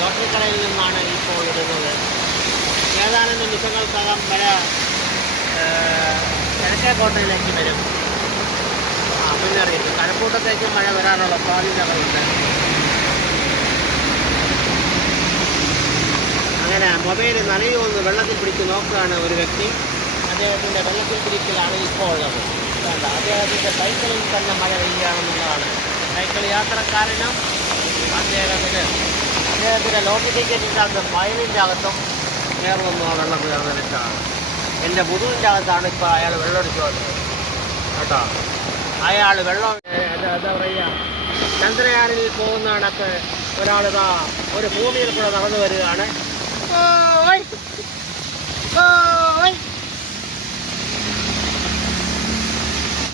Lottery കടയിൽ നിന്നാണ് ഇപ്പോൾ ഇടുന്നത്. ഏതാനും നിമിഷങ്ങൾക്കകം മഴ കിഴക്കേക്കോട്ടയിലേക്ക് വരും. മുന്നറിയിപ്പ് കഴക്കൂട്ടത്തേക്കും മഴ വരാനുള്ള സാധ്യതകളുണ്ട്. അങ്ങനെ മൊബൈൽ നനയുമെന്ന് വെള്ളത്തിൽ പിടിച്ച് നോക്കുകയാണ് ഒരു വ്യക്തി. അദ്ദേഹത്തിൻ്റെ വെള്ളത്തിൽ പിടിക്കലാണ് ഇപ്പോൾ ഉള്ളത്. വേണ്ട, അദ്ദേഹത്തിൻ്റെ സൈക്കിളിൽ തന്നെ മഴ പെയ്യുകയാണെന്നുള്ളതാണ്. സൈക്കിൾ യാത്രക്കാരനും അദ്ദേഹത്തിൻ്റെ ലോട്ടറി ടിക്കറ്റിൻ്റെ അകത്ത് ഫയലിൻ്റെ അകത്തും വേറൊന്നും ആ വെള്ളം കയറുന്നിട്ടാണ്. എൻ്റെ മുതുവിൻ്റെ അകത്താണ് ഇപ്പോൾ അയാൾ വെള്ളമടിച്ചു വന്നത് കേട്ടോ. അയാൾ വെള്ളം എന്താ പറയുക, ചന്ദ്രയാനിൽ പോകുന്ന കണക്ക് ഒരാളിതാ ഒരു ഭൂമിയിൽ കൂടെ നടന്നു വരികയാണ്.